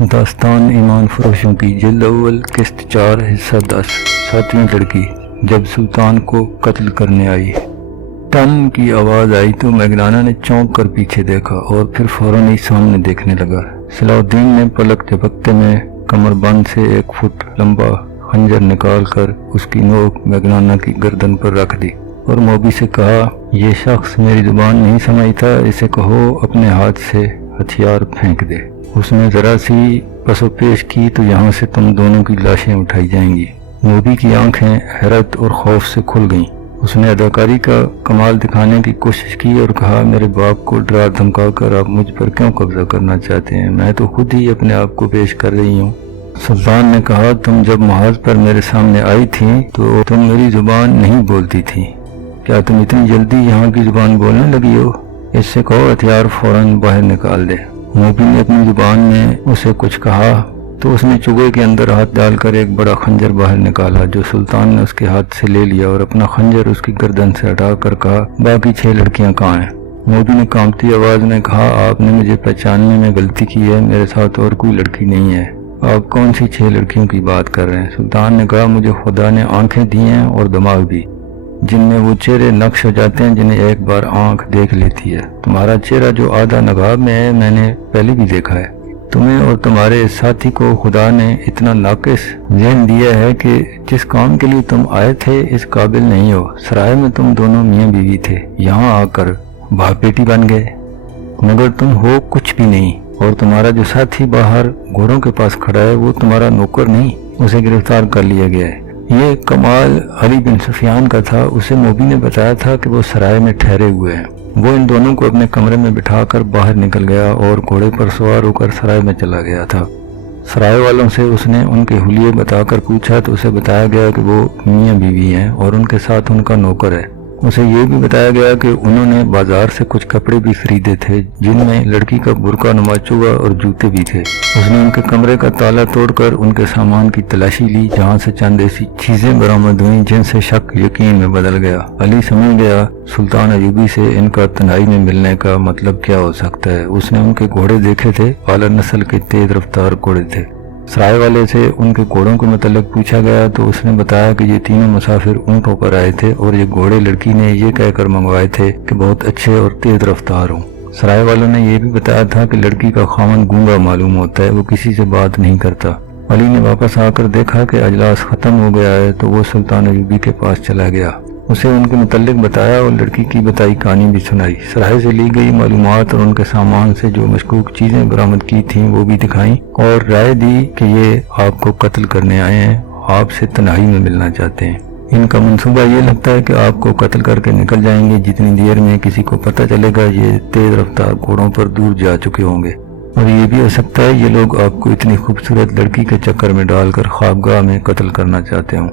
داستان ایمان فروشوں کی جلد اول قسط 4 حصہ 10 ساتویں لڑکی جب سلطان کو قتل کرنے آئی۔ ٹن کی آواز آئی تو میگنانا نے چونک کر پیچھے دیکھا اور پھر فوراً ہی سامنے دیکھنے لگا۔ صلاح الدین نے پلک جھپکتے میں کمر بند سے 1 فٹ لمبا خنجر نکال کر اس کی نوک میگنانا کی گردن پر رکھ دی اور موبی سے کہا، یہ شخص میری زبان نہیں سمجھتا، اسے کہو اپنے ہاتھ سے ہتھیار پھینک دے۔ اس نے ذرا سی پس و پیش کی تو یہاں سے تم دونوں کی لاشیں اٹھائی جائیں گی۔ موبی کی آنکھیں حیرت اور خوف سے کھل گئیں۔ اس نے اداکاری کا کمال دکھانے کی کوشش کی اور کہا، میرے باپ کو ڈرا دھمکا کر آپ مجھ پر کیوں قبضہ کرنا چاہتے ہیں؟ میں تو خود ہی اپنے آپ کو پیش کر رہی ہوں۔ سلطان نے کہا، تم جب محاذ پر میرے سامنے آئی تھی تو تم میری زبان نہیں بولتی تھی، کیا تم اتنی جلدی یہاں کی زبان بولنے لگی ہو؟ اس سے کہو ہتھیار فوراً باہر نکال دے۔ موبی نے اپنی زبان میں اسے کچھ کہا تو اس نے چوگے کے اندر ہاتھ ڈال کر ایک بڑا خنجر باہر نکالا جو سلطان نے اس کے ہاتھ سے لے لیا اور اپنا خنجر اس کی گردن سے ہٹا کر کہا، باقی 6 لڑکیاں کہاں ہیں؟ موبی نے کانپتی آواز میں کہا، آپ نے مجھے پہچاننے میں غلطی کی ہے، میرے ساتھ اور کوئی لڑکی نہیں ہے۔ آپ کون سی 6 لڑکیوں کی بات کر رہے ہیں؟ سلطان نے کہا، مجھے خدا نے آنکھیں دی ہیں اور دماغ بھی، جن میں وہ چہرے نقش ہو جاتے ہیں جنہیں ایک بار آنکھ دیکھ لیتی ہے۔ تمہارا چہرہ جو آدھا نقاب میں ہے میں نے پہلے بھی دیکھا ہے۔ تمہیں اور تمہارے ساتھی کو خدا نے اتنا ناقص ذہن دیا ہے کہ جس کام کے لیے تم آئے تھے اس قابل نہیں ہو۔ سرائے میں تم دونوں میاں بیوی تھے، یہاں آ کر باپ بیٹی بن گئے، مگر تم ہو کچھ بھی نہیں۔ اور تمہارا جو ساتھی باہر گھوڑوں کے پاس کھڑا ہے وہ تمہارا نوکر نہیں، اسے گرفتار کر لیا گیا ہے۔ یہ کمال علی بن سفیان کا تھا۔ اسے موبی نے بتایا تھا کہ وہ سرائے میں ٹھہرے ہوئے ہیں۔ وہ ان دونوں کو اپنے کمرے میں بٹھا کر باہر نکل گیا اور گھوڑے پر سوار ہو کر سرائے میں چلا گیا تھا۔ سرائے والوں سے اس نے ان کے حلیے بتا کر پوچھا تو اسے بتایا گیا کہ وہ میاں بیوی ہیں اور ان کے ساتھ ان کا نوکر ہے۔ اسے یہ بھی بتایا گیا کہ انہوں نے بازار سے کچھ کپڑے بھی خریدے تھے جن میں لڑکی کا برقع نما چوگا اور جوتے بھی تھے۔ اس نے ان کے کمرے کا تالا توڑ کر ان کے سامان کی تلاشی لی جہاں سے چند ایسی چیزیں برآمد ہوئیں جن سے شک یقین میں بدل گیا۔ علی سمجھ گیا سلطان ایوبی سے ان کا تنہائی میں ملنے کا مطلب کیا ہو سکتا ہے۔ اس نے ان کے گھوڑے دیکھے تھے، اعلیٰ نسل کے تیز رفتار گھوڑے تھے۔ سرائے والے سے ان کے گھوڑوں کے متعلق پوچھا گیا تو اس نے بتایا کہ یہ تینوں مسافر اونٹوں پر آئے تھے اور یہ گھوڑے لڑکی نے یہ کہہ کر منگوائے تھے کہ بہت اچھے اور تیز رفتار ہوں۔ سرائے والوں نے یہ بھی بتایا تھا کہ لڑکی کا خاوند گونگا معلوم ہوتا ہے، وہ کسی سے بات نہیں کرتا۔ علی نے واپس آ کر دیکھا کہ اجلاس ختم ہو گیا ہے تو وہ سلطان ایوبی کے پاس چلا گیا، اسے ان کے متعلق بتایا اور لڑکی کی بتائی کہانی بھی سنائی۔ سرائے سے لی گئی معلومات اور ان کے سامان سے جو مشکوک چیزیں برآمد کی تھیں وہ بھی دکھائیں اور رائے دی کہ یہ آپ کو قتل کرنے آئے ہیں، آپ سے تنہائی میں ملنا چاہتے ہیں۔ ان کا منصوبہ یہ لگتا ہے کہ آپ کو قتل کر کے نکل جائیں گے، جتنی دیر میں کسی کو پتہ چلے گا یہ تیز رفتار گھوڑوں پر دور جا چکے ہوں گے، اور یہ بھی ہو سکتا ہے یہ لوگ آپ کو اتنی خوبصورت لڑکی کے چکر میں ڈال کر خوابگاہ میں قتل کرنا چاہتے ہوں۔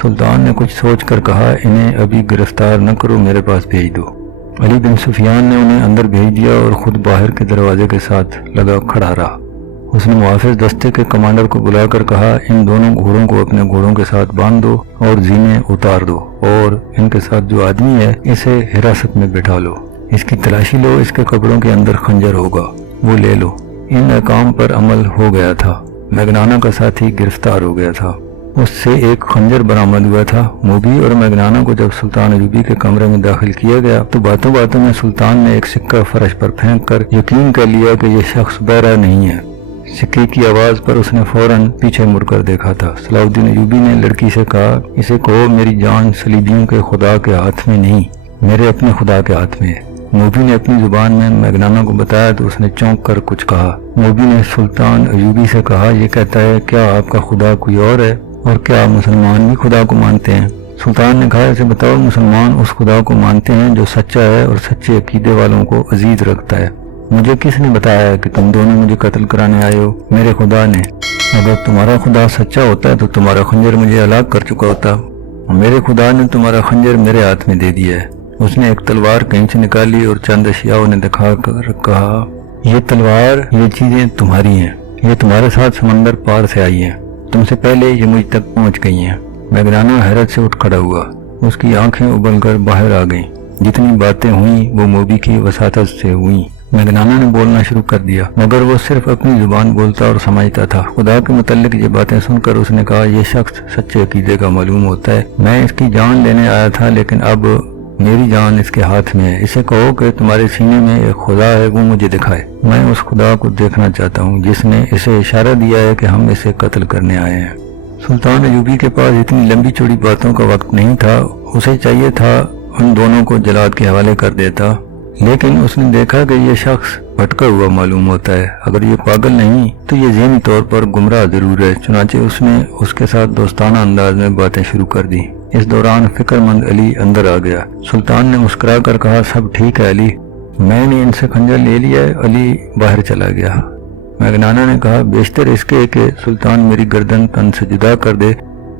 سلطان نے کچھ سوچ کر کہا، انہیں ابھی گرفتار نہ کرو، میرے پاس بھیج دو۔ علی بن سفیان نے انہیں اندر بھیج دیا اور خود باہر کے دروازے کے ساتھ لگا کھڑا رہا۔ اس نے محافظ دستے کے کمانڈر کو بلا کر کہا، ان دونوں گھوڑوں کو اپنے گھوڑوں کے ساتھ باندھ دو اور زینے اتار دو اور ان کے ساتھ جو آدمی ہے اسے حراست میں بٹھا لو، اس کی تلاشی لو، اس کے کپڑوں کے اندر خنجر ہوگا، وہ لے لو۔ ان احکام پر عمل ہو گیا تھا۔ میگنانا کا ساتھی گرفتار ہو گیا تھا، اس سے ایک خنجر برآمد ہوا تھا۔ موبی اور میگنانا کو جب سلطان ایوبی کے کمرے میں داخل کیا گیا تو باتوں باتوں میں سلطان نے ایک سکہ فرش پر پھینک کر یقین کر لیا کہ یہ شخص بہرا نہیں ہے۔ سکے کی آواز پر اس نے فوراً پیچھے مڑ کر دیکھا تھا۔ صلاح الدین ایوبی نے لڑکی سے کہا، اسے کہو میری جان صلیبیوں کے خدا کے ہاتھ میں نہیں، میرے اپنے خدا کے ہاتھ میں ہے۔ موبی نے اپنی زبان میں میگنانا کو بتایا تو اس نے چونک کر کچھ کہا۔ موبی نے سلطان ایوبی سے کہا، یہ کہتا ہے کیا آپ کا خدا کوئی اور ہے اور کیا مسلمان بھی خدا کو مانتے ہیں؟ سلطان نے کہا، اسے بتاؤ مسلمان اس خدا کو مانتے ہیں جو سچا ہے اور سچے عقیدے والوں کو عزیز رکھتا ہے۔ مجھے کس نے بتایا ہے کہ تم دونوں مجھے قتل کرانے آئے ہو؟ میرے خدا نے۔ اگر تمہارا خدا سچا ہوتا ہے تو تمہارا خنجر مجھے ہلاک کر چکا ہوتا، میرے خدا نے تمہارا خنجر میرے ہاتھ میں دے دیا ہے۔ اس نے ایک تلوار کہیں سے نکالی اور چند اشیاء نے دکھا کر کہا، یہ تلوار، یہ چیزیں تمہاری ہیں، یہ تمہارے ساتھ سمندر پار سے آئی ہیں، تم سے پہلے یہ مجھ تک پہنچ گئی ہیں۔ میگنانا حیرت سے اٹھ کھڑا ہوا، اس کی آنکھیں ابل کر باہر آ گئیں۔ جتنی باتیں ہوئیں وہ موبی کی وساطت سے ہوئیں۔ مگنانا نے بولنا شروع کر دیا، مگر وہ صرف اپنی زبان بولتا اور سمجھتا تھا۔ خدا کے متعلق یہ باتیں سن کر اس نے کہا، یہ شخص سچے عقیدے کا معلوم ہوتا ہے۔ میں اس کی جان لینے آیا تھا، لیکن اب میری جان اس کے ہاتھ میں ہے۔ اسے کہو کہ تمہارے سینے میں ایک خدا ہے، وہ مجھے دکھائے۔ میں اس خدا کو دیکھنا چاہتا ہوں جس نے اسے اشارہ دیا ہے کہ ہم اسے قتل کرنے آئے ہیں۔ سلطان ایوبی کے پاس اتنی لمبی چوڑی باتوں کا وقت نہیں تھا۔ اسے چاہیے تھا ان دونوں کو جلاد کے حوالے کر دیتا، لیکن اس نے دیکھا کہ یہ شخص بھٹکا ہوا معلوم ہوتا ہے۔ اگر یہ پاگل نہیں تو یہ ذہنی طور پر گمراہ ضرور ہے۔ چنانچہ اس نے اس کے ساتھ دوستانہ انداز میں باتیں شروع کر دی۔ اس دوران فکر مند علی اندر آ گیا۔ سلطان نے مسکرا کر کہا، سب ٹھیک ہے علی، میں نے ان سے خنجر لے لیا ہے۔ علی باہر چلا گیا۔ مگنانا نے کہا، بیشتر اس کے کہ سلطان میری گردن تن سے جدا کر دے،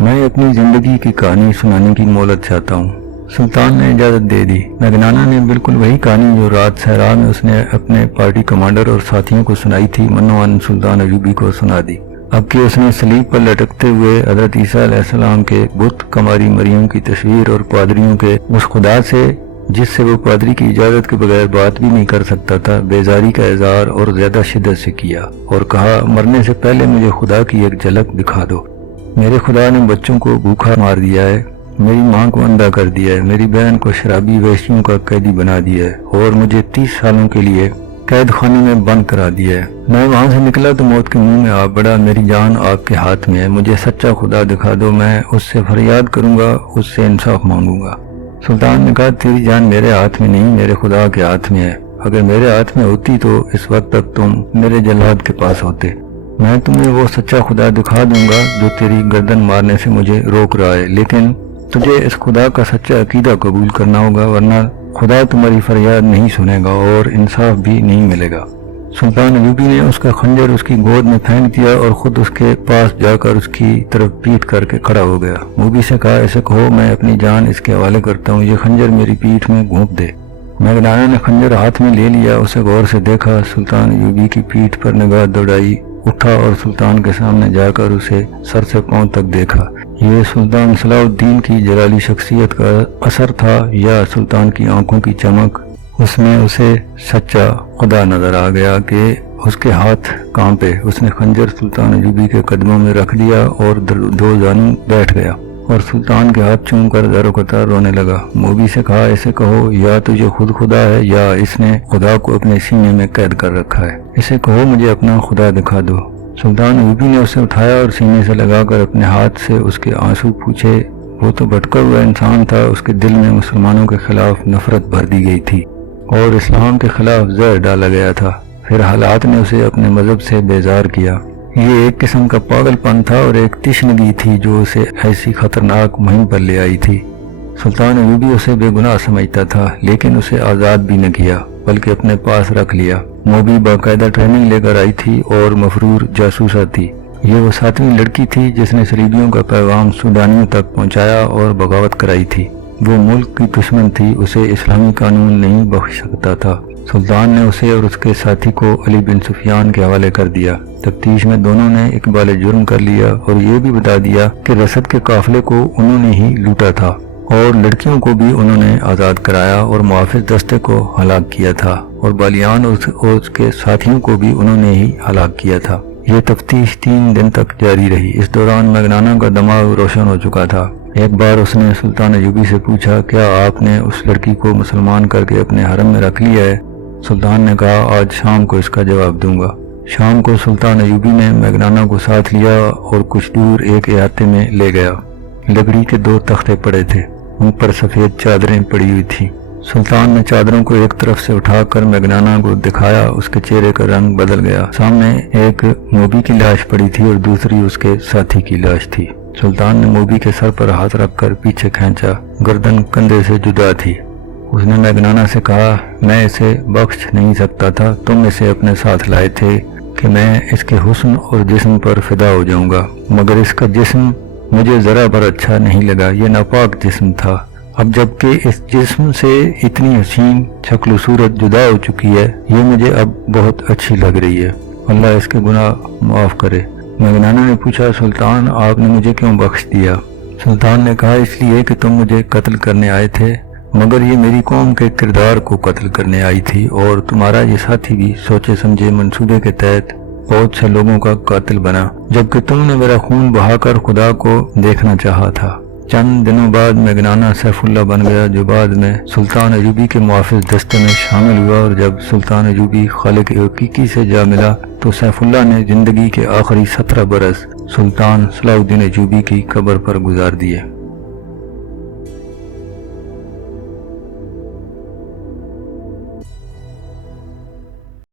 میں اپنی زندگی کی کہانی سنانے کی مہلت چاہتا ہوں۔ سلطان نے اجازت دے دی۔ مگنانا نے بالکل وہی کہانی جو رات صحرا میں اس نے اپنے پارٹی کمانڈر اور ساتھیوں کو سنائی تھی، منوان سلطان ایوبی کو سنا دی۔ اب کہ اس نے صلیب پر لٹکتے ہوئے حضرت عیسیٰ علیہ السلام کے بت، کماری مریم کی تصویر اور پادریوں کے اس خدا سے جس سے وہ پادری کی اجازت کے بغیر بات بھی نہیں کر سکتا تھا، بیزاری کا اظہار اور زیادہ شدت سے کیا اور کہا، مرنے سے پہلے مجھے خدا کی ایک جھلک دکھا دو۔ میرے خدا نے بچوں کو بھوکا مار دیا ہے، میری ماں کو اندھا کر دیا ہے، میری بہن کو شرابی ویشیوں کا قیدی بنا دیا ہے اور مجھے 30 سالوں کے لیے قید خانے میں بند کرا دیا ہے۔ میں وہاں سے نکلا تو موت کے منہ میں آ پڑا۔ میری جان آپ کے ہاتھ میں ہے، مجھے سچا خدا دکھا دو، میں اس سے فریاد کروں گا، اس سے انصاف مانگوں گا۔ سلطان نے کہا، تیری جان میرے ہاتھ میں نہیں، میرے خدا کے ہاتھ میں ہے۔ اگر میرے ہاتھ میں ہوتی تو اس وقت تک تم میرے جلاد کے پاس ہوتے۔ میں تمہیں وہ سچا خدا دکھا دوں گا جو تیری گردن مارنے سے مجھے روک رہا ہے، لیکن تجھے اس خدا کا سچا عقیدہ قبول کرنا ہوگا، ورنہ خدا تمہاری فریاد نہیں سنے گا اور انصاف بھی نہیں ملے گا۔ سلطان ایوبی نے اس کا خنجر اس کی گود میں پھینک دیا اور خود اس کے پاس جا کر اس کی طرف پیٹ کر کے کھڑا ہو گیا۔ موبی سے کہا، اسے کہو میں اپنی جان اس کے حوالے کرتا ہوں، یہ خنجر میری پیٹھ میں گھونپ دے۔ مگنانا نے خنجر ہاتھ میں لے لیا، اسے غور سے دیکھا، سلطان ایوبی کی پیٹھ پر نگاہ دوڑائی، اٹھا اور سلطان کے سامنے جا کر اسے سر سے پاؤں تک دیکھا۔ یہ سلطان صلاح الدین کی جلالی شخصیت کا اثر تھا یا سلطان کی آنکھوں کی چمک؟ اس میں اسے سچا خدا نظر آ گیا کہ اس کے ہاتھ کانپے۔ اس نے خنجر سلطان ایوبی کے قدموں میں رکھ دیا اور دو زانوں بیٹھ گیا اور سلطان کے ہاتھ چوم کر در و قطار رونے لگا۔ موبی سے کہا، اسے کہو یا تجھے خود خدا ہے یا اس نے خدا کو اپنے سینے میں قید کر رکھا ہے۔ اسے کہو مجھے اپنا خدا دکھا دو۔ سلطان ایوبی نے اسے اٹھایا اور سینے سے لگا کر اپنے ہاتھ سے اس کے آنسو پوچھے۔ وہ تو بھٹکا ہوا انسان تھا، اس کے دل میں مسلمانوں کے خلاف نفرت بھر دی گئی تھی اور اسلام کے خلاف زہر ڈالا گیا تھا۔ پھر حالات نے اسے اپنے مذہب سے بیزار کیا۔ یہ ایک قسم کا پاگل پن تھا اور ایک تشنگی تھی جو اسے ایسی خطرناک مہم پر لے آئی تھی۔ سلطان ایوبی اسے بے گناہ سمجھتا تھا، لیکن اسے آزاد بھی نہ کیا بلکہ اپنے پاس رکھ لیا۔ موبی باقاعدہ ٹریننگ لے کر آئی تھی اور مفرور جاسوسہ تھی۔ یہ وہ 7ویں لڑکی تھی جس نے صلیبیوں کا پیغام سودانیوں تک پہنچایا اور بغاوت کرائی تھی۔ وہ ملک کی دشمن تھی، اسے اسلامی قانون نہیں بخش سکتا تھا۔ سلطان نے اسے اور اس کے ساتھی کو علی بن سفیان کے حوالے کر دیا۔ تفتیش میں دونوں نے اقبال جرم کر لیا اور یہ بھی بتا دیا کہ رسد کے قافلے کو انہوں نے ہی لوٹا تھا اور لڑکیوں کو بھی انہوں نے آزاد کرایا اور محافظ دستے کو ہلاک کیا تھا اور بالیان اور اس کے ساتھیوں کو بھی انہوں نے ہی ہلاک کیا تھا۔ یہ تفتیش 3 دن تک جاری رہی۔ اس دوران مگنانا کا دماغ روشن ہو چکا تھا۔ ایک بار اس نے سلطان ایوبی سے پوچھا، کیا آپ نے اس لڑکی کو مسلمان کر کے اپنے حرم میں رکھ لیا ہے؟ سلطان نے کہا، آج شام کو اس کا جواب دوں گا۔ شام کو سلطان ایوبی نے مگنانا کو ساتھ لیا اور کچھ دور ایک احاطے میں لے گیا۔ لکڑی کے 2 تختے پڑے تھے، ان پر سفید چادریں پڑی ہوئی تھیں۔ سلطان نے چادروں کو ایک طرف سے اٹھا کر مگنانا کو دکھایا۔ اس کے چہرے کا رنگ بدل گیا۔ سامنے ایک موبی کی لاش پڑی تھی اور دوسری اس کے ساتھی کی لاش تھی۔ سلطان نے موبی کے سر پر ہاتھ رکھ کر پیچھے کھینچا، گردن کندھے سے جدا تھی۔ اس نے مگنانا سے کہا، میں اسے بخش نہیں سکتا تھا، تم اسے اپنے ساتھ لائے تھے کہ میں اس کے حسن اور جسم پر فدا ہو جاؤں گا، مگر اس کا جسم مجھے ذرا بھر اچھا نہیں لگا، یہ ناپاک جسم تھا۔ اب جبکہ اس جسم سے اتنی حسین شکل و صورت جدا ہو چکی ہے، یہ مجھے اب بہت اچھی لگ رہی ہے، اللہ اس کے گناہ معاف کرے۔ مگنانا نے پوچھا، سلطان آپ نے مجھے کیوں بخش دیا؟ سلطان نے کہا، اس لیے کہ تم مجھے قتل کرنے آئے تھے، مگر یہ میری قوم کے کردار کو قتل کرنے آئی تھی، اور تمہارا یہ ساتھی بھی سوچے سمجھے منصوبے کے تحت بہت سے لوگوں کا قاتل بنا، جبکہ تم نے میرا خون بہا کر خدا کو دیکھنا چاہا تھا۔ چند دنوں بعد میگنانا سیف اللہ بن گیا، جو بعد میں سلطان ایوبی کے محافظ دستے میں شامل ہوا، اور جب سلطان ایوبی خالق حقیقی سے جا ملا تو سیف اللہ نے زندگی کے آخری 17 برس سلطان صلاح الدین ایوبی کی قبر پر گزار دیے۔